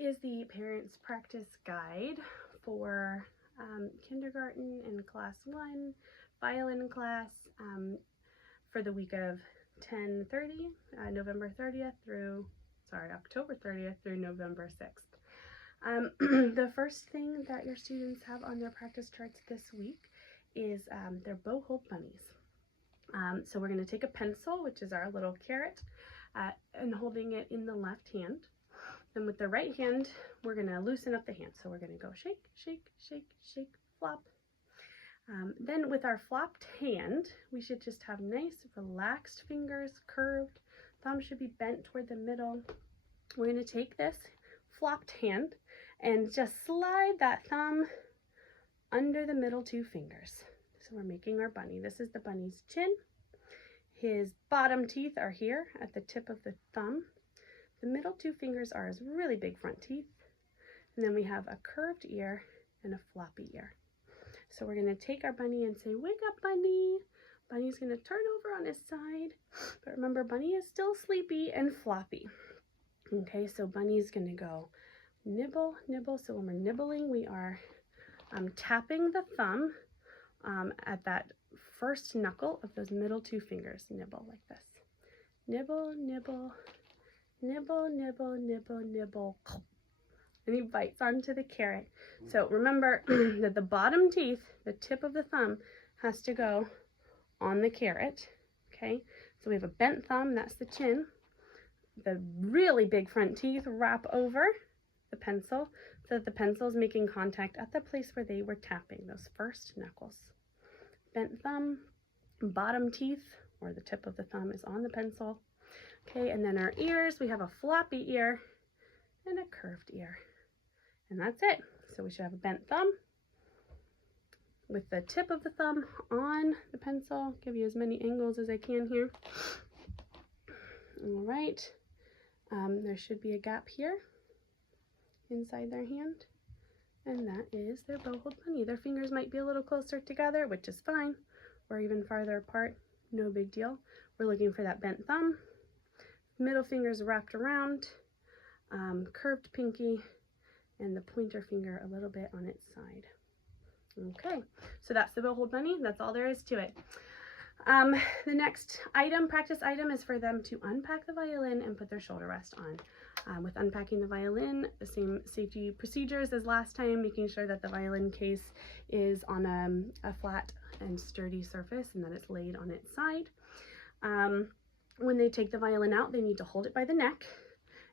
is the Parents Practice Guide for kindergarten and class 1 violin class for the week of October 30th through November 6th. The first thing that your students have on their practice charts this week is their bow hold bunnies. So we're going to take a pencil, which is our little carrot, and holding it in the left hand. Then with the right hand, we're going to loosen up the hand. So we're going to go shake, shake, shake, shake, flop. Then with our flopped hand, we should just have nice relaxed fingers, curved. Thumb should be bent toward the middle. We're going to take this flopped hand and just slide that thumb under the middle 2 fingers. So we're making our bunny. This is the bunny's chin. His bottom teeth are here at the tip of the thumb. The middle 2 fingers are his really big front teeth. And then we have a curved ear and a floppy ear. So we're going to take our bunny and say, "Wake up, bunny." Bunny's going to turn over on his side. But remember, bunny is still sleepy and floppy. Okay, so bunny's going to go nibble, nibble. So when we're nibbling, we are tapping the thumb at that first knuckle of those middle 2 fingers. Nibble like this. Nibble, nibble, nibble, nibble, nibble, nibble. And he bites onto the carrot. So remember that the bottom teeth, the tip of the thumb, has to go on the carrot. Okay, so we have a bent thumb, that's the chin. The really big front teeth wrap over the pencil so that the pencil is making contact at the place where they were tapping, those first knuckles. Bent thumb, bottom teeth, or the tip of the thumb is on the pencil. Okay, and then our ears, we have a floppy ear and a curved ear. And that's it. So we should have a bent thumb with the tip of the thumb on the pencil. Give you as many angles as I can here. All right. There should be a gap here inside their hand. And that is their bow hold bunny. Their fingers might be a little closer together, which is fine, or even farther apart. No big deal. We're looking for that bent thumb. Middle fingers wrapped around, curved pinky, and the pointer finger a little bit on its side. Okay, so that's the bow hold bunny. That's all there is to it. The next practice item, is for them to unpack the violin and put their shoulder rest on. With unpacking the violin, the same safety procedures as last time, making sure that the violin case is on a flat and sturdy surface and that it's laid on its side. When they take the violin out, they need to hold it by the neck.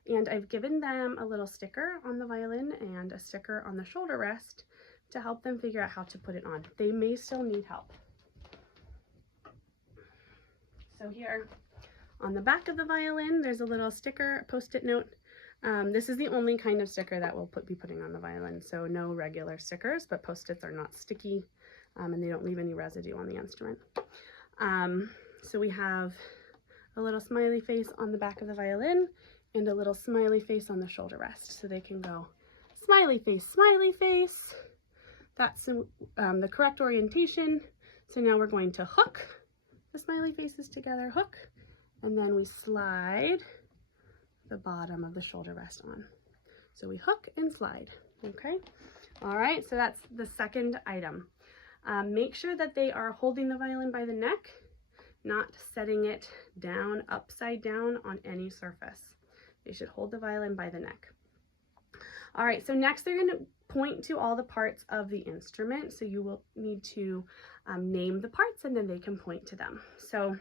And I've given them a little sticker on the violin and a sticker on the shoulder rest to help them figure out how to put it on. They may still need help. So here on the back of the violin, there's a little sticker, post-it note. This is the only kind of sticker that we'll be putting on the violin. So no regular stickers, but post-its are not sticky and they don't leave any residue on the instrument. So we have a little smiley face on the back of the violin and a little smiley face on the shoulder rest. So they can go smiley face, smiley face. That's the correct orientation. So now we're going to hook the smiley faces together, hook, and then we slide the bottom of the shoulder rest on. So we hook and slide, okay? All right, so that's the second item. Make sure that they are holding the violin by the neck, not setting it down, upside down on any surface. They should hold the violin by the neck. All right, so next they're going to point to all the parts of the instrument. So you will need to name the parts and then they can point to them. So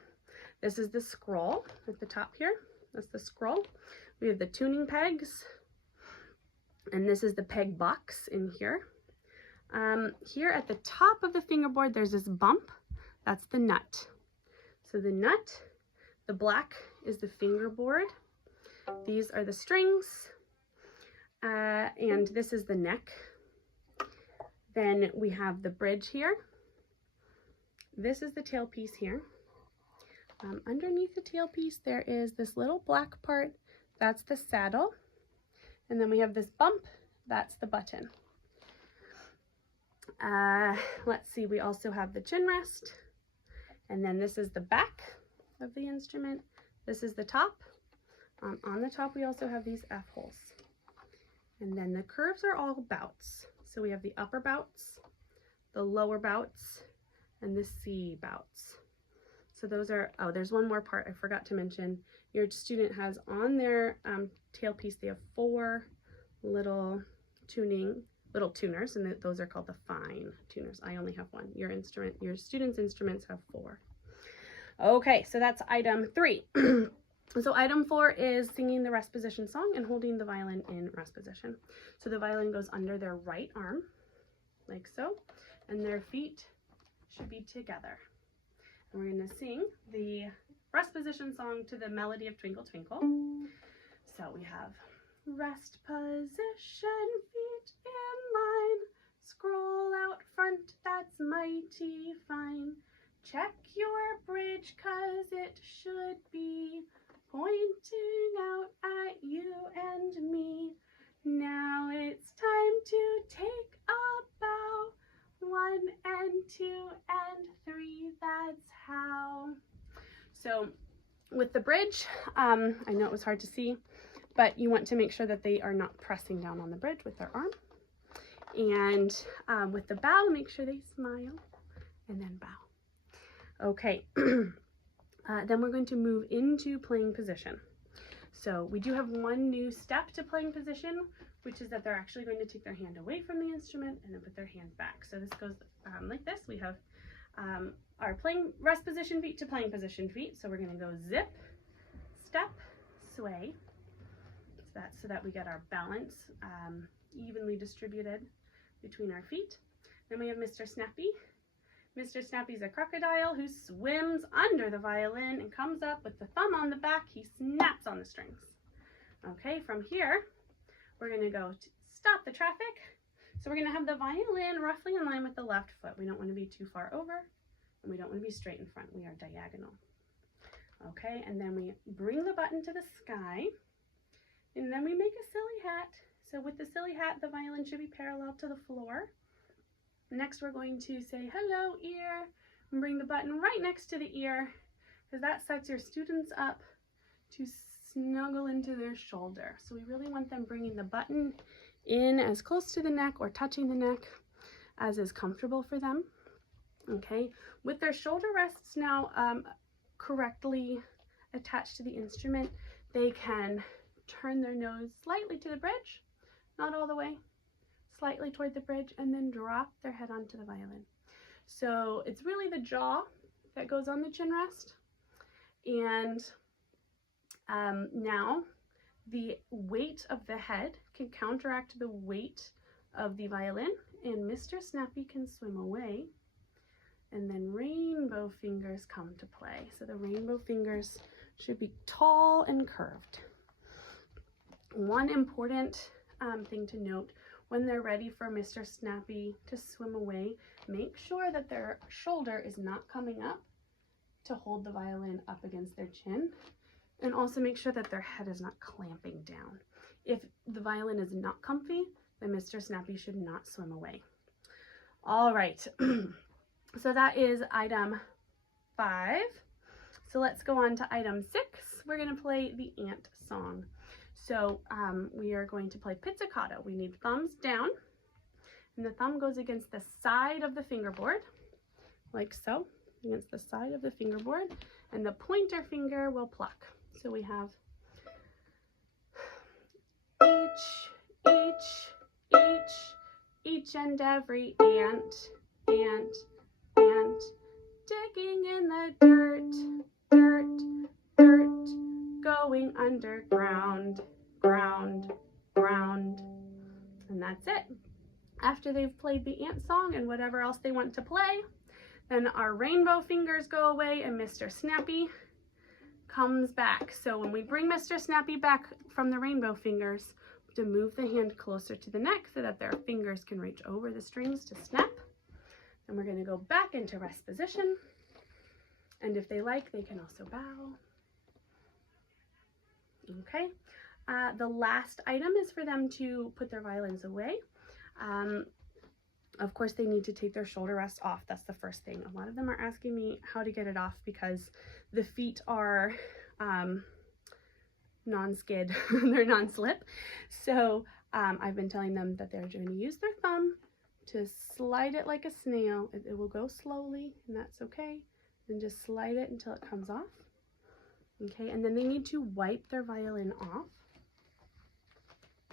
this is the scroll at the top here. That's the scroll. We have the tuning pegs, and this is the peg box in here. Here at the top of the fingerboard, there's this bump. That's the nut. So the nut, the black is the fingerboard. These are the strings, and this is the neck. Then we have the bridge here. This is the tailpiece here. Underneath the tailpiece, there is this little black part. That's the saddle. And then we have this bump. That's the button. Let's see, we also have the chin rest. And then this is the back of the instrument. This is the top. On the top, we also have these F holes. And then the curves are all bouts. So we have the upper bouts, the lower bouts, and the C bouts. So those are, oh, there's one more part I forgot to mention. Your student has on their tailpiece, they have 4 little tuners, and those are called the fine tuners. I only have 1. Your student's instruments have 4. Okay, so that's item 3. So item 4 is singing the rest position song and holding the violin in rest position. So the violin goes under their right arm, like so, and their feet should be together. And we're going to sing the rest position song to the melody of Twinkle Twinkle. So we have rest position, feet in line, scroll out front, that's mighty fine. Check your bridge, 'cause it should be pointing out at you and me. Now it's time to take a bow. 1 and 2 and 3, that's how. So with the bridge, I know it was hard to see, but you want to make sure that they are not pressing down on the bridge with their arm. And with the bow, make sure they smile and then bow. Okay, then we're going to move into playing position. So we do have one new step to playing position, which is that they're actually going to take their hand away from the instrument and then put their hand back. So this goes like this. We have our playing rest position feet to playing position feet. So we're going to go zip, step, sway, so that we get our balance evenly distributed between our feet. Then we have Mr. Snappy. Mr. Snappy is a crocodile who swims under the violin and comes up with the thumb on the back. He snaps on the strings. Okay, from here, we're going to go to stop the traffic. So we're going to have the violin roughly in line with the left foot. We don't want to be too far over, and we don't want to be straight in front. We are diagonal. Okay, and then we bring the button to the sky, and then we make a silly hat. So with the silly hat, the violin should be parallel to the floor. Next, we're going to say, hello, ear, and bring the button right next to the ear, because that sets your students up to snuggle into their shoulder. So we really want them bringing the button in as close to the neck or touching the neck as is comfortable for them. Okay, with their shoulder rests now correctly attached to the instrument, they can turn their nose slightly to the bridge, not all the way, slightly toward the bridge, and then drop their head onto the violin. So it's really the jaw that goes on the chin rest. And now the weight of the head can counteract the weight of the violin, and Mr. Snappy can swim away, and then rainbow fingers come to play. So the rainbow fingers should be tall and curved. One important thing to note: when they're ready for Mr. Snappy to swim away, make sure that their shoulder is not coming up to hold the violin up against their chin, and also make sure that their head is not clamping down. If the violin is not comfy, then Mr. Snappy should not swim away. All right, so that is item 5. So let's go on to item 6. We're going to play the ant song. So we are going to play pizzicato. We need thumbs down, and the thumb goes against the side of the fingerboard, like so, against the side of the fingerboard, and the pointer finger will pluck. So we have each and every ant, digging in the dirt, going underground, ground. And that's it. After they've played the ant song and whatever else they want to play, then our rainbow fingers go away and Mr. Snappy comes back. So when we bring Mr. Snappy back from the rainbow fingers, we have to move the hand closer to the neck so that their fingers can reach over the strings to snap. And we're going to go back into rest position. And if they like, they can also bow. Okay. The last item is for them to put their violins away. Of course, they need to take their shoulder rest off. That's the first thing. A lot of them are asking me how to get it off because the feet are non-skid, they're non-slip. So I've been telling them that they're going to use their thumb to slide it like a snail. It will go slowly, and that's okay. And just slide it until it comes off. Okay, and then they need to wipe their violin off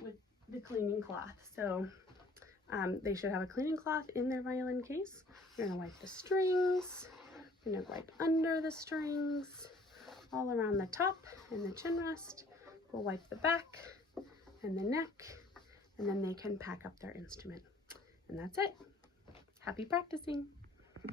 with the cleaning cloth. So they should have a cleaning cloth in their violin case. You're going to wipe the strings. You're going to wipe under the strings, all around the top and the chin rest. We'll wipe the back and the neck, and then they can pack up their instrument. And that's it. Happy practicing.